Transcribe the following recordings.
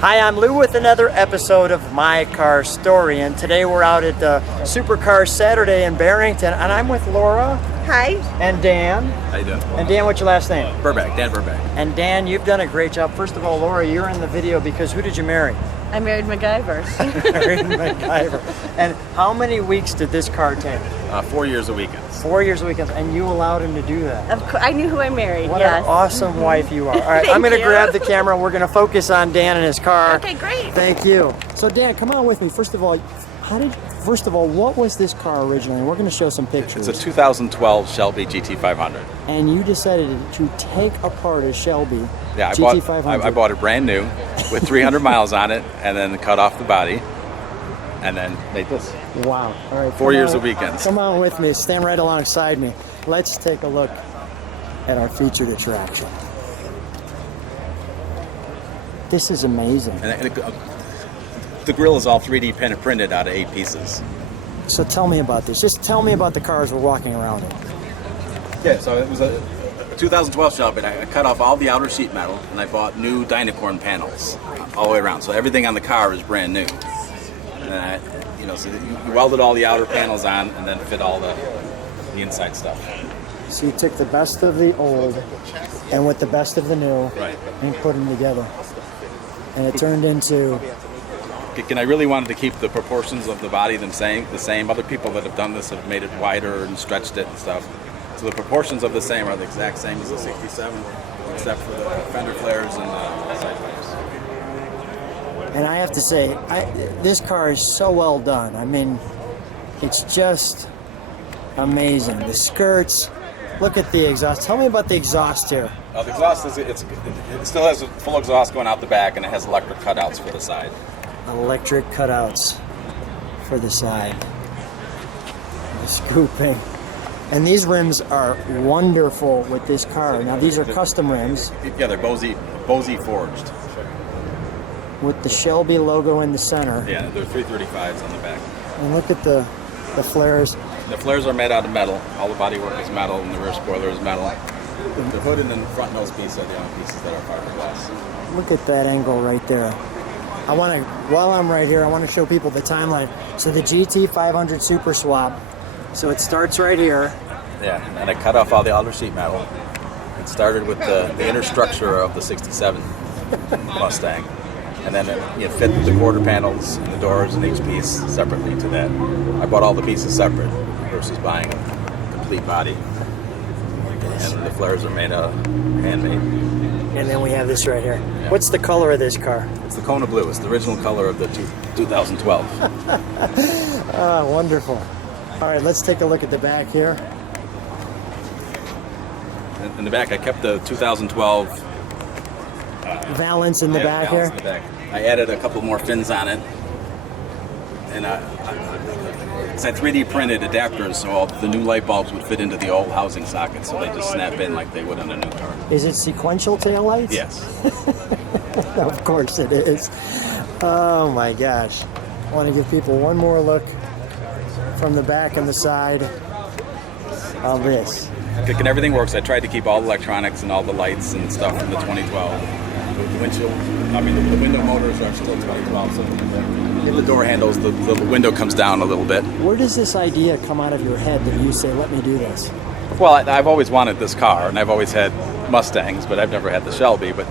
Hi, I'm Lou with another episode of My Car Story, and today we're out at the Supercar Saturday in Barrington, and I'm with Laura. Hi. And Dan. How you doing? And Dan, what's your last name? Burback, Dan Burback. And Dan, you've done a great job. First of all, Laura, you're in the video because who did you marry? I married MacGyver. Married MacGyver. And how many weeks did this car take? 4 years of weekends. 4 years of weekends, and you allowed him to do that. Of course, I knew who I married. What yes. an awesome wife you are. All right, Thank I'm going to you. grab the camera. We're going to focus on Dan and his car. Okay, great. Thank you. So Dan, come on with me. First of all, what was this car originally? We're going to show some pictures. It's a 2012 Shelby GT500. And you decided to take apart a Shelby Yeah, GT500. I bought it brand new with 300 miles on it, and then cut off the body, and then made this. Wow. All right. 4 years of weekends. Come on with me. Stand right alongside me. Let's take a look at our featured attraction. This is amazing. The grill is all 3D printed out of 8 pieces. So tell me about this. Just tell me about the cars we're walking around in. Yeah, so it was a 2012 Shelby. I cut off all the outer sheet metal, and I bought new Dynacorn panels all the way around. So everything on the car is brand new. And so you welded all the outer panels on, and then fit all the inside stuff. So you took the best of the old, and with the best of the new, Right. and put them together. And it turned into... And I really wanted to keep the proportions of the body the same. Other people that have done this have made it wider and stretched it and stuff. So the proportions of the same are the exact same as the 67, except for the fender flares and the side flares. And I have to say, this car is so well done. I mean, it's just amazing. The skirts, look at the exhaust. Tell me about the exhaust here. The exhaust it still has a full exhaust going out the back, and it has electric cutouts for the side. Electric cutouts for the side. The scooping. And these rims are wonderful with this car. Now these are custom rims. Yeah, they're Bose forged. With the Shelby logo in the center. Yeah, they're 335s on the back. And look at the flares. The flares are made out of metal. All the bodywork is metal, and the rear spoiler is metal. The hood and the front nose piece are the only pieces that are fiberglass. Look at that angle right there. While I'm right here, I want to show people the timeline. So the GT500 SuperSwap. So it starts right here. Yeah, and I cut off all the outer sheet metal. It started with the inner structure of the 67 Mustang. And then it fit the quarter panels and the doors and each piece separately to that. I bought all the pieces separate versus buying a complete body. And the flares are made out of handmade. And then we have this right here. Yeah. What's the color of this car? It's the Kona Blue. It's the original color of the 2012. Ah, wonderful. All right, let's take a look at the back here. In the back, I kept the 2012 Valance in the back here. in the back. I added a couple more fins on it, and I 3D printed adapters, so all the new light bulbs would fit into the old housing sockets, so they just snap in like they would on a new car. Is it sequential taillights? Yes. Of course it is. Oh my gosh. I want to give people one more look from the back and the side of this. And everything works. I tried to keep all the electronics and all the lights and stuff from the 2012. The windshield, the window motors are still 2012, so in the door handles, the window comes down a little bit. Where does this idea come out of your head that you say, let me do this? Well, I've always wanted this car, and I've always had Mustangs, but I've never had the Shelby. But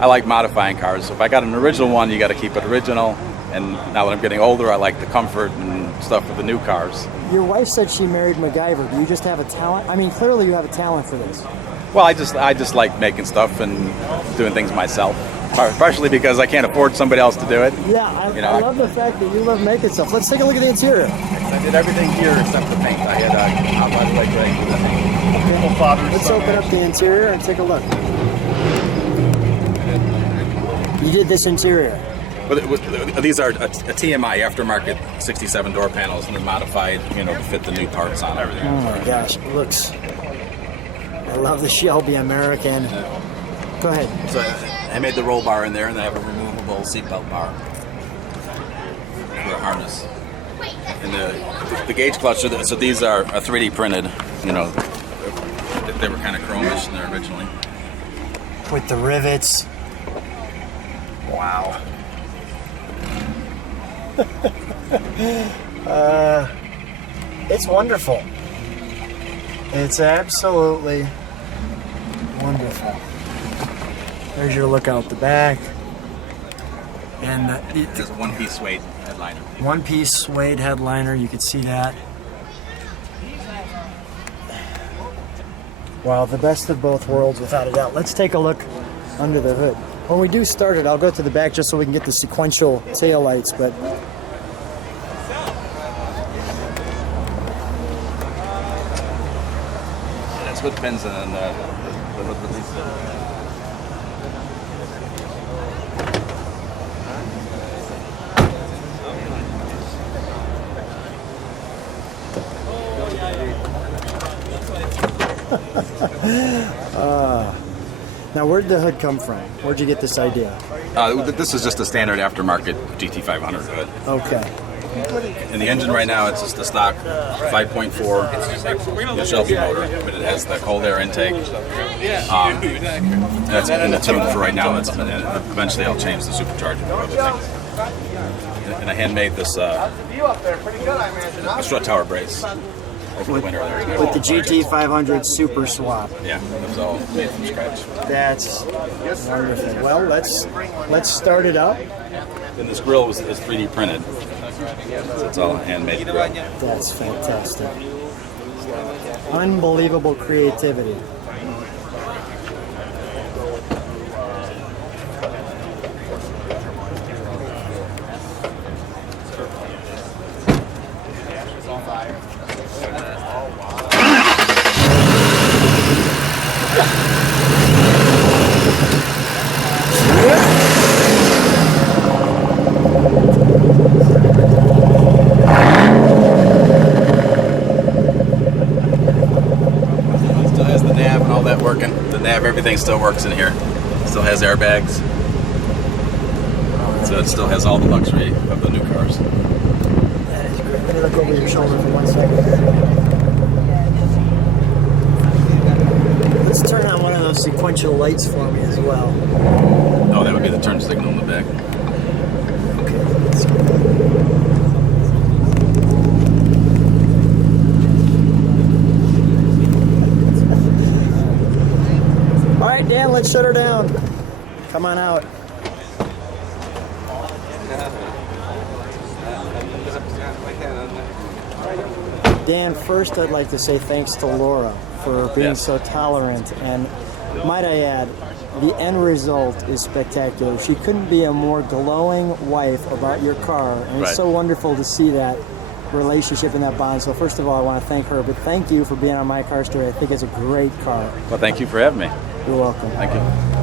I like modifying cars, so if I got an original one, you got to keep it original. And now that I'm getting older, I like the comfort and stuff with the new cars. Your wife said she married MacGyver. Do you just have a talent? I mean, clearly you have a talent for this. Well, I just like making stuff and doing things myself. Partially because I can't afford somebody else to do it. Yeah, I love the fact that you love making stuff. Let's take a look at the interior. I did everything here except the paint. I had a outline like right. Let's open up the interior and take a look. You did this interior. These are a TMI aftermarket 67 door panels, and they're modified, to fit the new parts on everything. Oh my gosh, it looks. I love the Shelby American. Go ahead. So I made the roll bar in there, and I have a removable seatbelt bar for a harness. And the gauge clutch. So these are 3D printed. They were kind of chromish in there originally. With the rivets. Wow. It's wonderful. It's absolutely wonderful. There's your look out the back. And It's a one-piece suede headliner. one-piece suede headliner, you can see that. Wow, the best of both worlds without a doubt. Let's take a look under the hood. When we do start it, I'll go to the back just so we can get the sequential tail lights, but That's hood pins and the hood release. now where'd the hood come from? Where'd you get this idea? This is just a standard aftermarket GT500 hood. Okay. And the engine right now, it's just a stock 5.4 Shelby motor, but it has the cold air intake. That's in the tune for right now. Eventually I'll change the supercharger for other things. And I handmade this strut tower brace over the winter there. With the GT500 SuperSwap. Yeah, it was all made from scratch. That's wonderful. Well, let's start it up. And this grill is 3D printed. So it's all handmade grill. That's fantastic. Unbelievable creativity. Still has the nav and all that working. The nav, everything still works in here. Still has airbags. So it still has all the luxury of the new cars. That is great. Let me look over your shoulder for 1 second. Let's turn on one of those sequential lights for me as well. Oh, that would be the turn signal in the back. Okay, let's go. All right, Dan, let's shut her down. Come on out. Dan, first I'd like to say thanks to Laura for being Yes. so tolerant, and might I add, the end result is spectacular. She couldn't be a more glowing wife about your car, and it's Right. so wonderful to see that relationship and that bond. So first of all, I want to thank her, but thank you for being on My Car Story. I think it's a great car. Well, thank you for having me. You're welcome. Thank you.